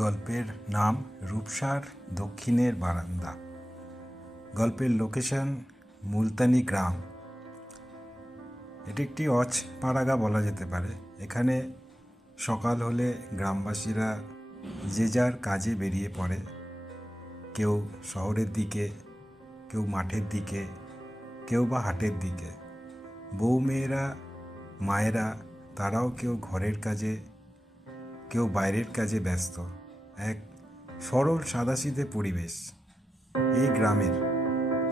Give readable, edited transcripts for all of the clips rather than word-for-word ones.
গল্পের নাম রূপসার দক্ষিণের বারান্দা। গল্পের লোকেশন মুলতানি গ্রাম। এটি একটি অচপাড়াগা বলা যেতে পারে। এখানে সকাল হলে গ্রামবাসীরা যে যার কাজে বেরিয়ে পড়ে। কেউ শহরের দিকে, কেউ মাঠের দিকে, কেউ বা হাটের দিকে। বউ মেয়েরা, মায়েরা, তারাও কেউ ঘরের কাজে, কেউ বাইরের কাজে ব্যস্ত। এক সরল সাদাসিধে পরিবেশ এই গ্রামের।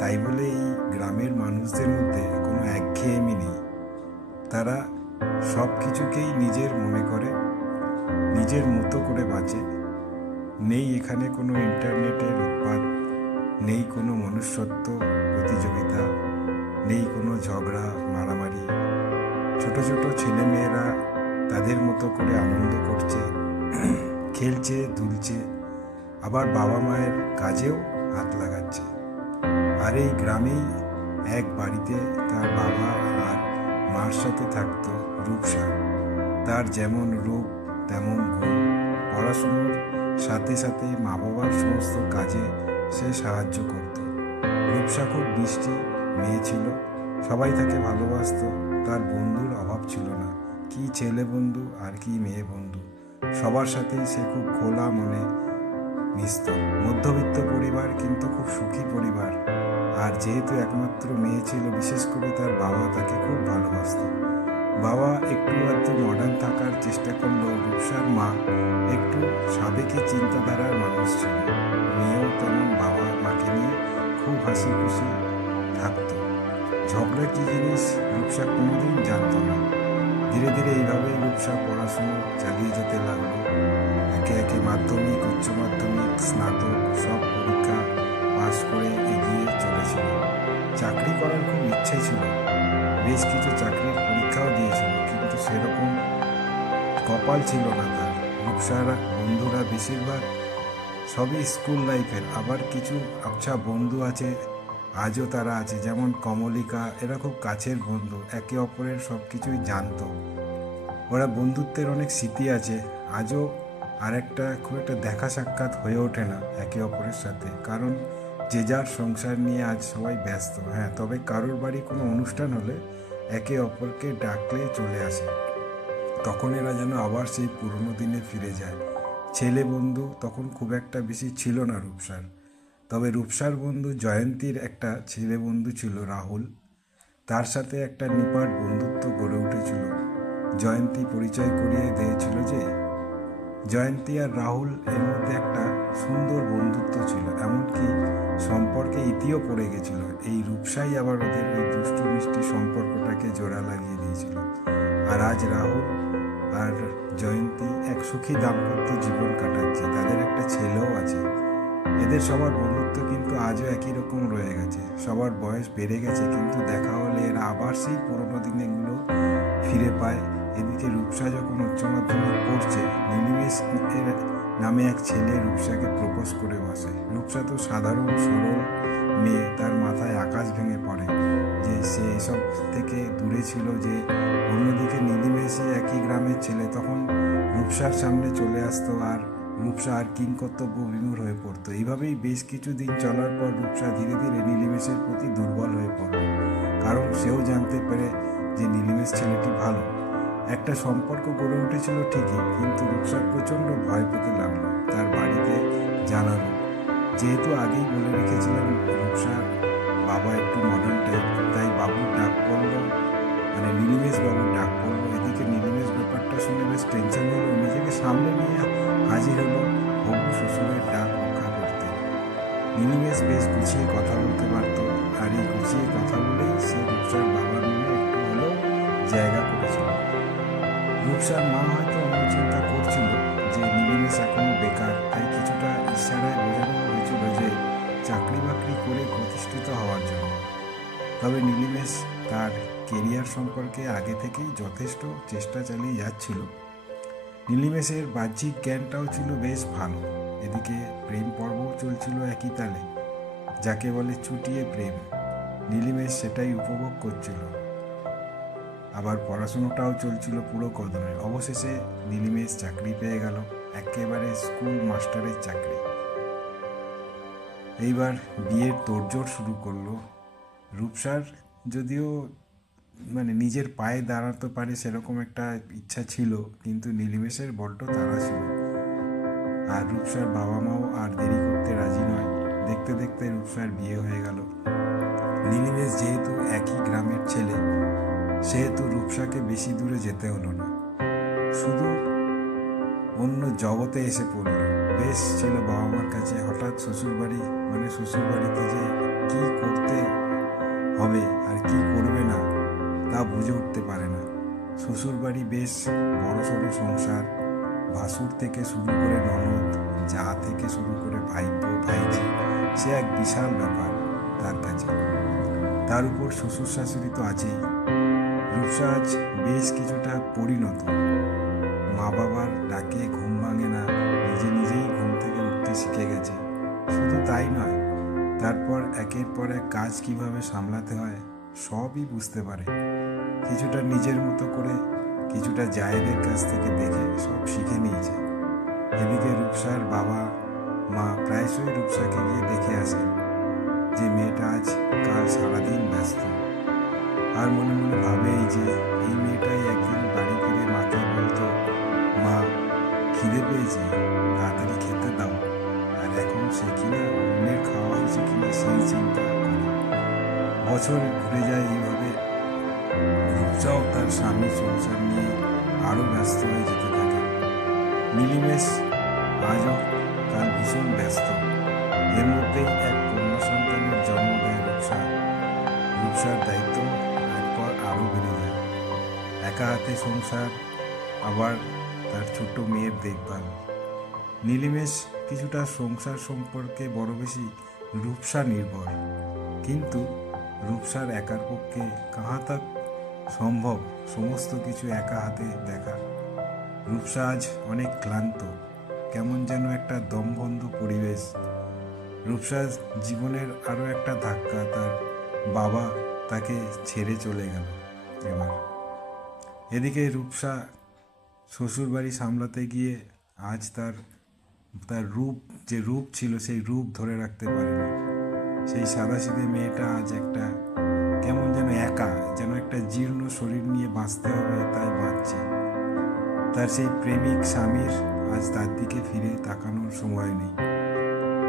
তাই বলে এই গ্রামের মানুষদের মধ্যে কোনো একঘেয়েমি নেই। তারা সব কিছুকেই নিজের মনে করে, নিজের মতো করে বাঁচে। নেই এখানে কোনো ইন্টারনেটের উৎপাত, নেই কোনো মনুষ্যত্ব প্রতিযোগিতা, নেই কোনো ঝগড়া মারামারি। ছোট ছোট ছেলেমেয়েরা তাদের মতো করে আনন্দ করছে, খেলছে, দুলছে, আবার বাবা মায়ের কাজেও হাত লাগাচ্ছে। আর এই গ্রামেই এক বাড়িতে তার বাবা আর মার সাথে থাকতো রূপসা। তার যেমন রূপ তেমন গুণ। পড়াশুনোর সাথে সাথে মা বাবার সমস্ত কাজে সে সাহায্য করত। রূপসা খুব মিষ্টি মেয়ে ছিল, সবাই তাকে ভালোবাসত। তার বন্ধুর অভাব ছিল না, কি ছেলে বন্ধু আর কি মেয়ে বন্ধু, সবার সাথেই সে খুব খোলা মনে মিশত। মধ্যবিত্ত পরিবার, কিন্তু খুব সুখী পরিবার। আর যেহেতু একমাত্র মেয়ে ছিল, বিশেষ করে তার বাবা তাকে খুব ভালোবাসত। বাবা একটু আধটু মডার্ন থাকার চেষ্টা করলেও রূপসার মা একটু সাবেকি চিন্তাধারার মানুষ ছিল। মেয়েও তেমন বাবা মাকে নিয়ে খুব হাসি খুশি থাকত। ঝগড়া কী জিনিস রূপসা কোনোদিন জানত না। ধীরে ধীরে এইভাবেই রূপসা পড়াশুনো চালিয়ে যেতে লাগলো। একে একে মাধ্যমিক, উচ্চ মাধ্যমিক, স্নাতক সব পরীক্ষা পাস করে এগিয়ে চলেছিল। চাকরি করার খুব ইচ্ছে ছিল, বেশ কিছু চাকরির পরীক্ষাও দিয়েছিল, কিন্তু সেরকম কপাল ছিল না তার। রূপসার বন্ধুরা বেশিরভাগ সবই স্কুল লাইফের, আবার কিছু আচ্ছা বন্ধু আছে, আজও তারা আছে, যেমন কমলিকা। এরা খুব কাছের বন্ধু, একে অপরের সব কিছুই জানতো। ওরা বন্ধুত্বের অনেক স্মৃতি আছে আজও। আর একটা খুব একটা দেখা সাক্ষাৎ হয়ে ওঠে না একে অপরের সাথে, কারণ যে যার সংসার নিয়ে আজ সবাই ব্যস্ত। হ্যাঁ, তবে কারোর বাড়ি কোনো অনুষ্ঠান হলে একে অপরকে ডাকলে চলে আসে। তখন এরা যেন আবার সেই পুরনো দিনে ফিরে যায়। ছেলে বন্ধু তখন খুব একটা বেশি ছিল না রূপসার। তবে রূপসার বন্ধু জয়ন্তীর একটা ছেলে বন্ধু ছিল, রাহুল। তার সাথে একটা নিপাট বন্ধুত্ব গড়ে উঠেছিল। জয়ন্তী পরিচয় করিয়ে দিয়েছিল যে জয়ন্তী আর রাহুল এর মধ্যে একটা সুন্দর বন্ধুত্ব ছিল, এমনকি সম্পর্কে ইতিও পড়ে গেছিল। এই রূপসাই আবার ওদের ওই দুষ্টু মিষ্টি সম্পর্কটাকে জোড়া লাগিয়ে দিয়েছিল। আর আজ রাহুল আর জয়ন্তী এক সুখী দাম্পত্য জীবন কাটাচ্ছে, তাদের একটা ছেলেও আছে। এদের সবার বন্ধুত্ব কিন্তু আজও একই রকম রয়ে গেছে। সবার বয়স বেড়ে গেছে, কিন্তু দেখা হলে এরা আবার সেই পুরোনো দিনগুলো ফিরে পায়। এদিকে রূপসা যখন উচ্চ মাধ্যমিক পড়ছে, নীলিমেশ এর নামে এক ছেলে রূপসাকে প্রপোজ করে বসে। রূপসা তো সাধারণ সরল মেয়ে, তার মাথায় আকাশ ভেঙে পড়ে যে সে এসব থেকে দূরে ছিল। যে অন্যদিকে নীলিমেশে একই গ্রামের ছেলে তখন রূপসার সামনে চলে আসতো, আর রূপসা আর কিংকর্তব্য বিমূঢ় হয়ে পড়তো। এইভাবেই বেশ কিছু দিন চলার পর রূপসা ধীরে ধীরে নীলিমেশের প্রতি দুর্বল হয়ে পড়ল, কারণ সেও জানতে পারে যে নীলিমেশ ছেলেটি ভালো। একটা সম্পর্ক গড়ে উঠেছিল ঠিকই, কিন্তু রূপসা প্রচণ্ড ভয় পেতে লাগলো। তার বাড়িতে জানালো, যেহেতু আগেই বলে রেখেছিলাম রূপসার বাবা একটু মডার্ন টাইপ, তাই বাবুর ডাক পড়ল, মানে নীলিমেশ বাবুর ডাক পড়ল। এদিকে নীলিমেশ ব্যাপারটা শুনে বেশ টেনশন হলো, নিজেকে সামনে নিয়ে হাজির হলো হবু শ্বশুরের ডাক রক্ষা করতে। নীলিমেশ বেশ গুছিয়ে কথা বলতে পারত, আর এই গুছিয়ে কথা বলেই সে রূপসার বাবার মনে একটু হলেও জায়গা করেছিল। রূপসার মা হয়তো অন্য চিন্তা করছিল যে নীলিমেশ এখনো বেকার, তাই কিছুটা ইশারায় বোঝানো হয়েছিল যে চাকরি বাকরি করে প্রতিষ্ঠিত হওয়ার জন্য। তবে নীলিমেশ তার কেরিয়ার সম্পর্কে আগে থেকেই যথেষ্ট চেষ্টা চালিয়ে যাচ্ছিল। নীলিমেশের বাহ্যিক জ্ঞানটাও ছিল বেশ ভালো। এদিকে প্রেম পর্বও চলছিল একই তালে, যাকে বলে চুটিয়ে প্রেম। নীলিমেশ সেটাই উপভোগ করছিল, আবার পড়াশুনোটাও চলছিল পুরো কদমে। অবশেষে নীলিমেশ চাকরি পেয়ে গেল একেবারে স্কুল মাস্টারের চাকরি। এইবার বিয়ের তোড়জোড় শুরু করলো। রূপসার যদিও নিজের পায়ে দাঁড়াতে পারে সেরকম একটা ইচ্ছা ছিল, কিন্তু নীলিমেষের বড্ড তাড়া ছিল। আর রূপসার বাবা মাও আর দেরি করতে রাজি নয়। দেখতে দেখতে রূপসার বিয়ে হয়ে গেল। নীলিমেষ যেহেতু একই গ্রামের ছেলে, সেহেতু রূপসাকে বেশি দূরে যেতে হলো না, শুধু অন্য জগতে এসে পড়ল। বেশ ছিল বাবা মার কাছে, হঠাৎ শ্বশুরবাড়িতে যে কি করতে হবে আর কি করবে না তা বুঝে উঠতে পারে না। শ্বশুরবাড়ি বেশ বড়সড় সংসার, ভাসুর থেকে শুরু করে ননদ, যা থেকে শুরু করে ভাইপো ভাইঝি, সে এক বিশাল ব্যাপার তার কাছে। তার উপর শ্বশুর শাশুড়ি তো আছেই। রূপসা আজ বেশ কিছুটা পরিণত। মা বাবার ডাকে ঘুম ভাঙে না, নিজেই ঘুম থেকে উঠতে শিখে গেছে। শুধু তাই নয়, তারপর একের পর এক কাজ কিভাবে সামলাতে হয় সবই বুঝতে পারে। কিছুটা নিজের মতো করে, কিছুটা জায়েদের কাছ থেকে দেখে সব শিখে নিয়েছে। এদিকে রূপসার বাবা মা প্রায়শই রূপসাকে গিয়ে দেখে আসে যে মেয়েটা আজ কাল সারাদিন ব্যস্ত। আর মনে মনে ভাবে যে এই মেয়েটাই একদিন বাড়ি ফিরে মাকে বলতো, মা খিদে পেয়েছে, তাড়াতাড়ি খেতে দাও। আর এখন সে কিনা অন্যের খাওয়া হয়েছে কিনা সেই চিন্তা করে। বছর ঘুরে যায় এইভাবে। রূপসাও তার স্বামী সংসার নিয়ে আরও ব্যস্ত হয়ে যেতে থাকে। নীলিমেষ আজও তার ভীষণ ব্যস্ত। এর মধ্যেই এক কন্যা সন্তানের জন্ম দেয় রূপসা। রূপসার দায়িত্ব এরপর আরও বেড়ে যায়। একা হাতে সংসার, আবার তার ছোট্ট মেয়ের দেখভাল। নীলিমেষ কিছুটা সংসার সম্পর্কে বড় বেশি রূপসা নির্ভর, কিন্তু রূপসার একার পক্ষে কাহা তক সম্ভব সমস্ত কিছু একা হাতে দেখা। রূপসা আজ অনেক ক্লান্ত, কেমন যেন একটা দমবন্ধ পরিবেশ। রূপসার জীবনের আরও একটা ধাক্কা, তার বাবা তাকে ছেড়ে চলে গেল এবার। এদিকে রূপসা শ্বশুরবাড়ি সামলাতে গিয়ে আজ তার যে রূপ ছিল সেই রূপ ধরে রাখতে পারেনি। সেই সাদাসিধে মেয়েটা আজ একটা কেমন যেন একা, যেন একটা জীর্ণ শরীর নিয়ে বাঁচতে হবে, তাই বাঁচছে। তার সেই প্রেমিক স্বামীর আজ তার দিকে ফিরে তাকানোর সময় নেই।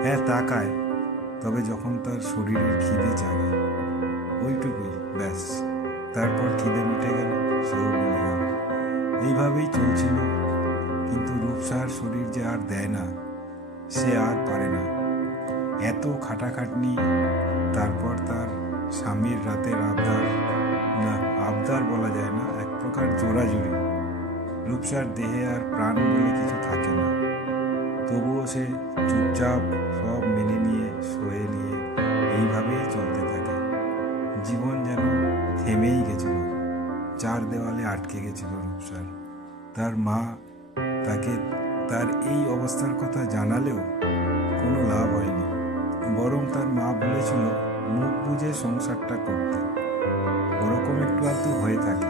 হ্যাঁ তাকায়, তবে যখন তার শরীরের খিদে জাগে, ওইটুকুই ব্যাস। তারপর খিদে মিটে গেল, সেও ভুলে গেল। এইভাবেই চলছিল। কিন্তু রূপসার শরীর যে আর দেয় না, সে আর পারে না। এত খাটাখাটনি, তারপর তার স্বামীর রাতের আবদার বলা যায় না, এক প্রকার জোরাজুরি। রূপসার দেহে আর প্রাণ বলে কিছু থাকে না, তবুও সে চুপচাপ সব মেনে নিয়ে সয়ে নিয়ে এইভাবেই চলতে থাকে। জীবন যেন থেমেই গেছিল, চার দেওয়ালে আটকে গেছিল রূপসার। তার মা তাকে তার এই অবস্থার কথা জানালেও কোনো লাভ হয়নি, বরং তার মা বলেছিল মুখ বুঝে সংসারটা করতে। ওরকম একটু আধটু হয়ে থাকে।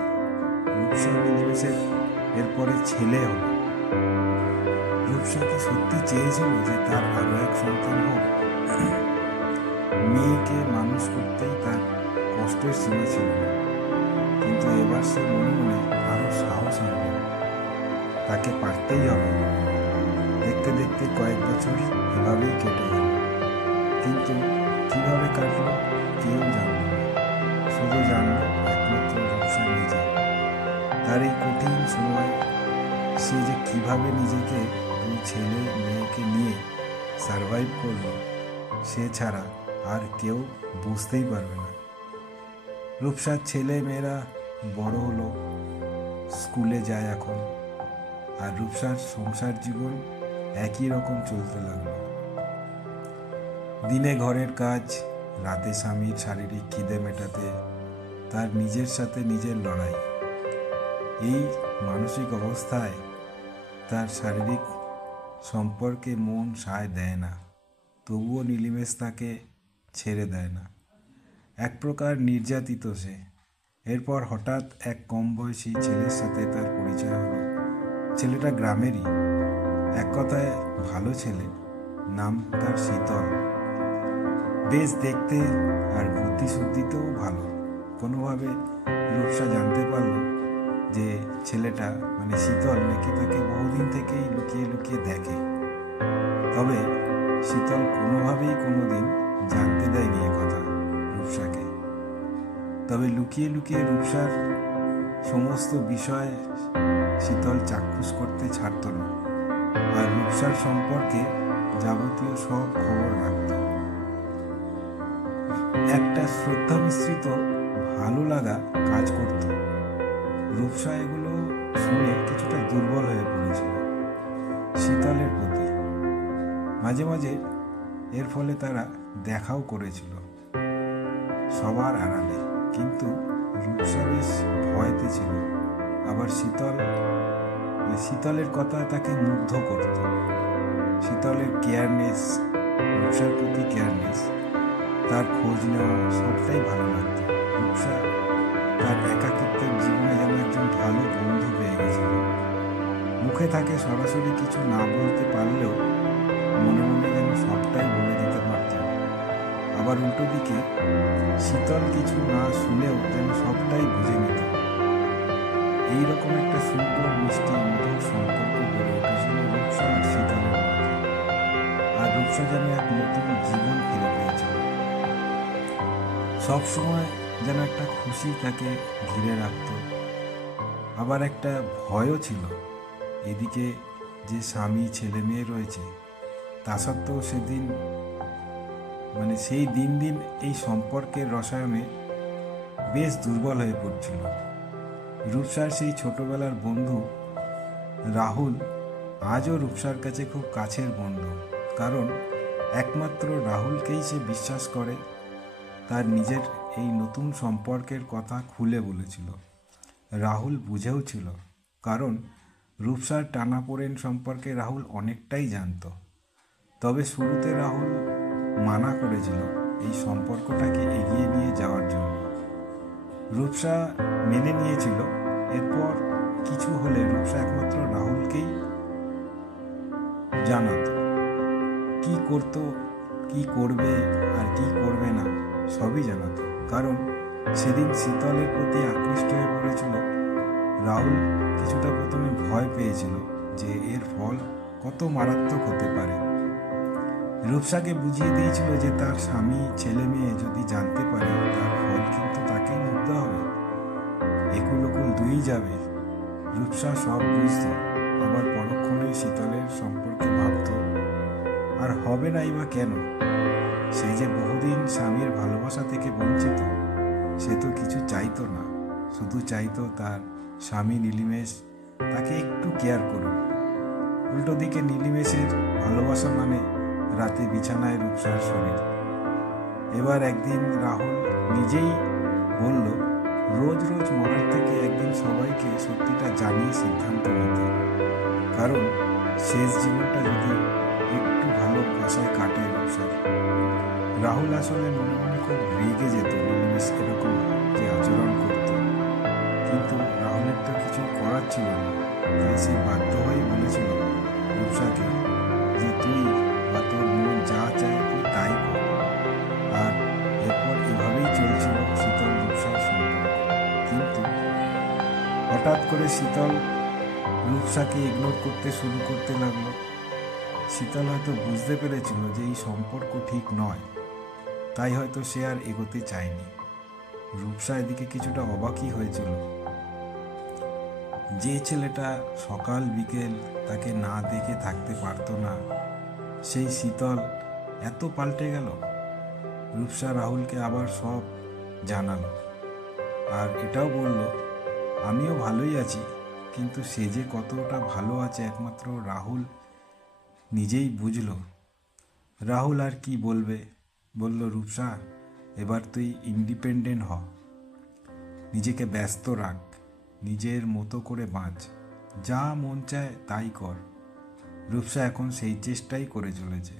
রূপসা নীলিমেষের এরপরে ছেলে হলো। রূপসা কি সত্যি চেয়েছিল যে তার আরো এক সন্তান হোক? মেয়েকে মানুষ করতেই তার কষ্টের সীমা ছিল না, কিন্তু এবার সে মনে মনে আরো সাহস আনবে। তাকে পারতেই হবে। দেখতে দেখতে কয়েক বছর এভাবেই কেটে গেল, কিন্তু কিভাবে কাটলো কেউ জানল না। শুধু জানল একমাত্র রূপসা নিজে। তার এই কঠিন সময় সে যে কিভাবে নিজেকে দুই ছেলে মেয়েকে নিয়ে সারভাইভ করলো, সে ছাড়া আর কেউ বুঝতেই পারবে না। রূপসার ছেলে মেয়েরা বড় হলো, স্কুলে যায় এখন, আর রূপসার সংসার জীবন একই রকম চলতে লাগলো। দিনে ঘরের কাজ, রাতে স্বামীর শারীরিক খিদে মেটাতে তার নিজের সাথে নিজের লড়াই। এই মানসিক অবস্থায় তার শারীরিক সম্পর্কে মন সায় দেয় না, তবুও নীলিমেষ তাকে ছেড়ে দেয় না। এক প্রকার নির্যাতিত সে। এরপর হঠাৎ এক কম বয়সী ছেলের সাথে তার পরিচয় হলো। ছেলেটা গ্রামেরই, এক কথায় ভালো ছেলে, নাম তার শীতল। বেশ দেখতে আর বুদ্ধিশুদ্ধিতেও ভালো। কোনোভাবে রূপসা জানতে পারল যে ছেলেটা মানে শীতল নাকি তাকে বহুদিন থেকেই লুকিয়ে লুকিয়ে দেখে। তবে শীতল কোনোভাবেই কোনোদিন জানতে দেয়নি এ কথা রূপসাকে। তবে লুকিয়ে লুকিয়ে রূপসার সমস্ত বিষয় শীতল চাক্ষুষ করতে ছাড়ত না, আর রূপসার সম্পর্কে যাবতীয় সব খবর রাখত। একটা শ্রদ্ধা মিশ্রিত ভালো লাগা কাজ করত। রূপসা এগুলো শুনে কিছুটা দুর্বল হয়ে পড়েছিল শীতলের প্রতি। মাঝে মাঝে এর ফলে তারা দেখাও করেছিল সবার আড়ালে, কিন্তু রূপসা বেশ ভয়তে ছিল। আবার শীতলের কথা তাকে মুগ্ধ করত। শীতলের কেয়ারনেস, রূপসার প্রতি কেয়ারনেস, তার খোঁজ নেওয়া সবটাই ভালো লাগত। রূপসা তার একাকিত্বের জীবনে যেন একজন ভালো বন্ধু পেয়ে গেছিল। মুখে তাকে সরাসরি কিছু না বলতে পারলেও মনে মনে যেন সবটাই বলে দিতে পারত। আবার উল্টো দিকে শীতল কিছু না শুনেও যেন সবটাই বুঝে নিত। এইরকম একটা সুন্দর মিষ্টি মধুর সম্পর্ক গড়ে উঠেছিল রূপসা আর শীতলের মধ্যে। আর রূপসা যেন এক নতুন জীবন ফিরে পেয়েছিল। সবসময় যেন একটা খুশি তাকে ঘিরে রাখত। আবার একটা ভয়ও ছিল, এদিকে যে স্বামী ছেলে মেয়ে রয়েছে তা সত্ত্বেও সেদিন সেই দিন দিন এই সম্পর্কের রসায়নে বেশ দুর্বল হয়ে পড়ছিল। রূপসার সেই ছোটবেলার বন্ধু রাহুল আজও রূপসার কাছে খুব কাছের বন্ধু, কারণ একমাত্র রাহুলকেই সে বিশ্বাস করে। তার নিজের এই নতুন সম্পর্কের কথা খুলে বলেছিল। রাহুল বুঝেও ছিল, কারণ রূপসার টানাপোড়েন সম্পর্কে রাহুল অনেকটাই জানত। তবে শুরুতে রাহুল মানা করেছিল এই সম্পর্কটাকে এগিয়ে নিয়ে যাওয়ার জন্য। রূপসা মেনে নিয়েছিল। এরপর কিছু হলে রূপসা একমাত্র রাহুলকেই জানাত কি করত, কি করবে আর কি করবে না সবই জানাত। কারণ সেদিন শীতলের প্রতি আকৃষ্ট হয়ে পড়েছিল। রাহুল কিছুটা প্রথমে ভয় পেয়েছিল যে এর ফল কত মারাত্মক হতে পারে। রূপসাকে বুঝিয়ে দিয়েছিল যে তার স্বামী ছেলে মেয়ে যদি জানতে পারে তার ফল কিন্তু তাকেই ভুগতে হবে, একুল ওকুল দুই যাবে। রূপসা সব বুঝত, আবার পরক্ষণে শীতলের সম্পর্কে ভাবত আর হবে নাই বা কেন। সে যে বহুদিন স্বামীর ভালোবাসা থেকে বঞ্চিত, সে তো কিছু চাইতো না, শুধু চাইতো তার স্বামী নীলিমেশ তাকে একটু কেয়ার করুক। উল্টো দিকে নীলিমেশের ভালোবাসা মানে রাতে বিছানায় রূপসার শরীর। এবার একদিন রাহুল নিজেই বলল রোজ রোজ মরার থেকে একদিন সবাইকে সত্যিটা জানিয়ে সিদ্ধান্ত নিতে, কারণ শেষ জীবনটা যদি একটু ভালো ভাষায় কাটে রূপসার। রাহুল আসলে মনে মনে খুব রেগে যেত নীলিমেশ এরকম যে আচরণ করত, কিন্তু রাহুলের তো কিছু করার ছিল না। তাই সে বাধ্য হয়ে বলেছিল রূপসাকে যে তুই বা তোর মন যা চায় তুই তাই কর। আর এরপর এভাবেই চলছিল শীতল রূপসার সম্পর্ক। কিন্তু হঠাৎ করে শীতল রূপসাকে ইগনোর করতে শুরু করতে লাগলো। শীতল হয়তো বুঝতে পেরেছিল যে এই সম্পর্ক ঠিক নয়, তাই হয়তো সে আর এগোতে চায়নি। রূপসা এদিকে কিছুটা অবাকই হয়েছিল। যে ছেলেটা সকাল বিকেল তাকে না দেখে থাকতে পারতো না, সেই শীতল এত পাল্টে গেল। রূপসা রাহুলকে আবার সব জানালো, আর এটাও বলল আমিও ভালোই আছি, কিন্তু সে যে কতটা ভালো আছে একমাত্র রাহুল নিজেই বুঝল। রাহুল আর কি বলবে, বলল রূপসা এবার তুই ইন্ডিপেন্ডেন্ট হ, নিজেকে ব্যস্ত রাখ, নিজের মতো করে বাঁচ, যা মন চায় তাই কর। রূপসা এখন সেই চেষ্টাই করে চলেছে।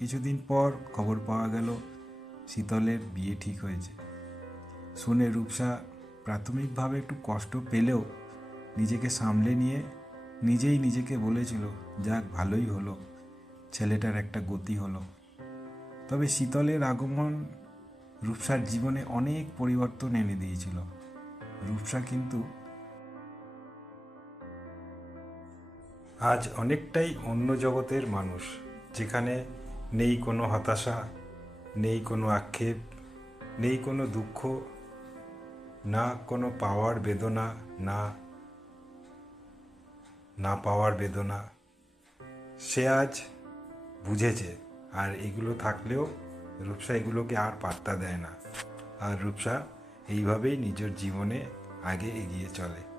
কিছুদিন পর খবর পাওয়া গেল শীতলের বিয়ে ঠিক হয়েছে। শুনে রূপসা প্রাথমিকভাবে একটু কষ্ট পেলেও নিজেকে সামলে নিয়ে নিজেই নিজেকে বলেছিল, যাক ভালোই হলো, ছেলেটার একটা গতি হলো। তবে শীতলের আগমন রূপসার জীবনে অনেক পরিবর্তন এনে দিয়েছিল। রূপসা কিন্তু আজ অনেকটাই অন্য জগতের মানুষ, যেখানে নেই কোনো হতাশা, নেই কোনো আক্ষেপ, নেই কোনো দুঃখ, না কোনো পাওয়ার বেদনা, না না পাওয়ার বেদনা। সে আজ বুঝেছে, আর এগুলো থাকলেও রূপসা এগুলোকে আর পাত্তা দেয় না। আর রূপসা এইভাবেই নিজের জীবনে আগে এগিয়ে চলে।